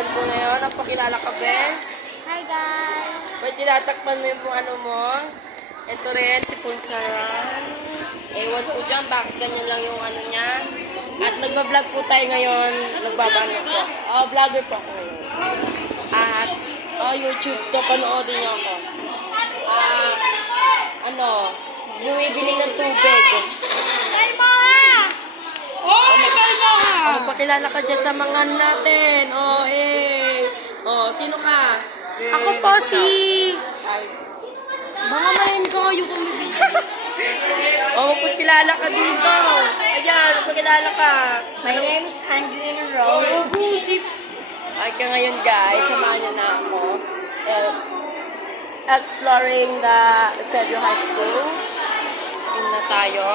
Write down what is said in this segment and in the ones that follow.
Ayan po ngayon, ang pakilala ka, be. Hi guys! May tinatakpan mo yung ano mo. Ito rin, si Punsaran. Ewan ko dyan, bakit ganyan lang yung ano niya. At nagbablog po tayo ngayon. Nagbabano po. Vlogger po ako ngayon. At, YouTube to, panoodin niyo ako. Bumibili ng tubig. Pakilala ka dyan sa mga natin. Sino ka? Ako po si... Mga malim ko yung kumibili. Magpakilala ka dito. Ayan, magpakilala ka. My name is Angelina Rose. Ay ka ngayon guys, samahan niyo na ako. Exploring the Sergio High School. Yun na tayo.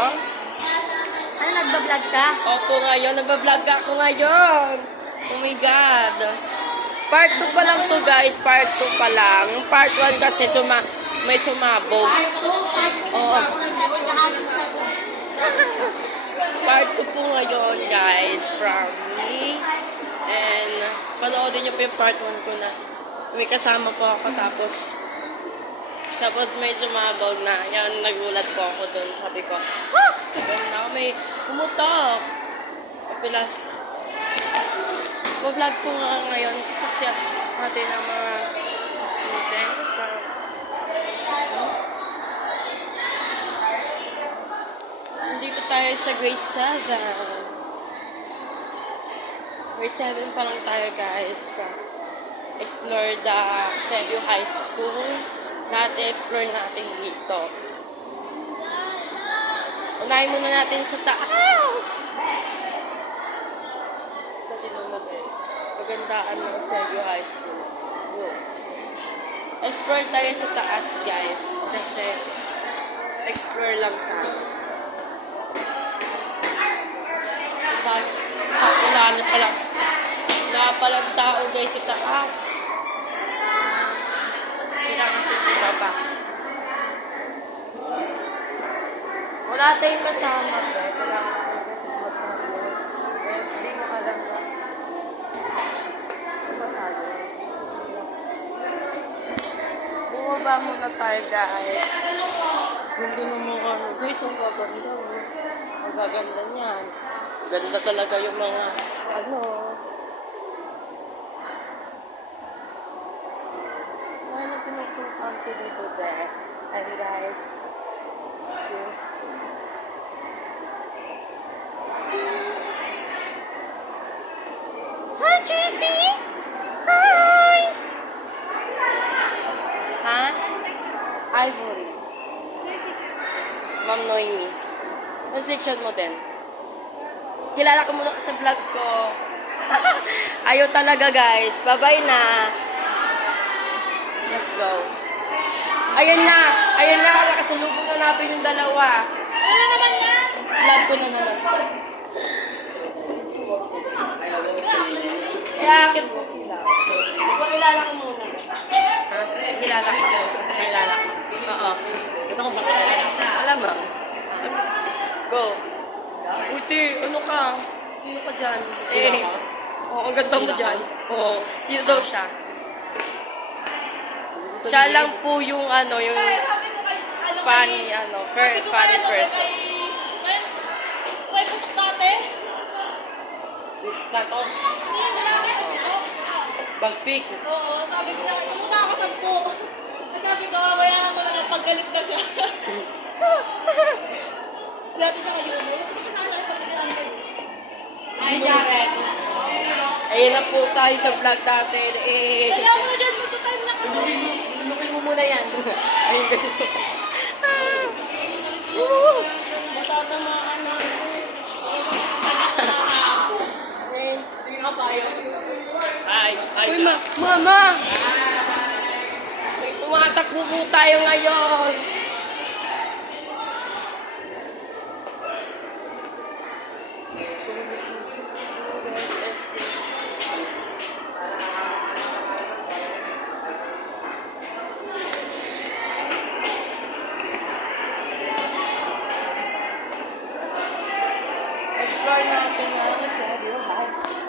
Ano, nagbablog ka? Opo ngayon, nagbablog ako ngayon. Oh my God. Part 2 pa lang to guys, part 2 pa lang. Yung part 1 kasi may sumabog. Oo. Part 2 po ngayon guys, from me. And panoodin niyo po yung part 1 ko na. May kasama po ako tapos may sumabog na. Yan, nagulat po ako dun. Sabi ko, ganun na, may pumutok. Kapila. Vlog ko nga ngayon. Sasaksyan natin ang mga student. Nandito tayo sa grade 7. Grade 7 pa lang tayo guys. Explore the Sergio High School. Explore natin dito. Unahin muna natin sa taas. Kasi naman magandaan ng Sergio High School. Explore tayo sa taas guys. Kasi explore lang tayo. Wala palang tao guys sa taas. Pa. Wala tayong kasama. Hindi mo alam na. Bumaba muna tayo guys. Hindi na mga guys, ang gaganda. Ang gaganda niyan. Ganda talaga yung mga pinupunta dito there. And guys, hi Jesse! Hi! Ha? Ivory. Ma'am Noemi. Ano section mo din? Kilala ko muna sa vlog ko. Ayaw talaga guys. Bye-bye na. Let's go. Ayan na. Nakasalubong na natin yung dalawa. Ano naman yan? Vlog ko na naman. Kaya akin po sila. Kilala ko muna. Ha? Kilala ko. Oo. Ito ko ba? Alam mo. Go. Uti, ano ka? Sino ka dyan? Ang ganda mo dyan. Sino daw siya? Siya lang po yung yung funny person. May putok dati? Satos? Bagsik. Oo, sabi ko na, pumunta ako sa po. Sabi ko, bayaran mo lang paggalit na siya. Plato siya kayo. Ay, Jared. Ayun na po tayo sa vlog natin. Kaya mo na dyan, magta-time na kasi. Lunukin mo muna yan. Ayun guys. Matatamaan na. Sige ka pa. Uy, mama! Tumatakbo po tayo ngayon. Explore natin ang Sergio High School.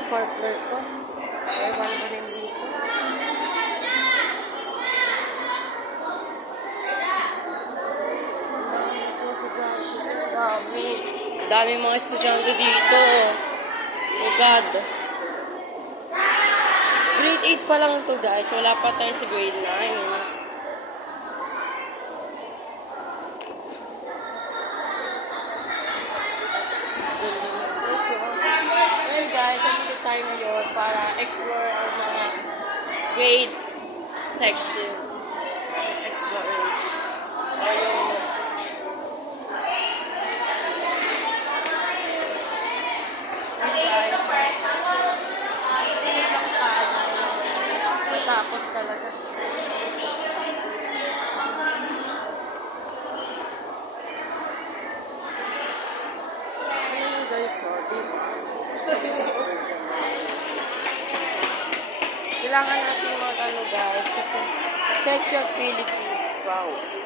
naman, 4 floor to. Ewan ko rin dito. Dami. Dami mga estudyante dito. Oh God. Grade 8 pa lang to guys. Wala pa tayo sa grade 9. Well guys, nandito tayo ngayon para explore ang mga grade section. Exploration. Ayun. Tapos talaga. Ayun guys, sorry. Kailangan natin mag-ano guys kasi Section Philippines Spouse.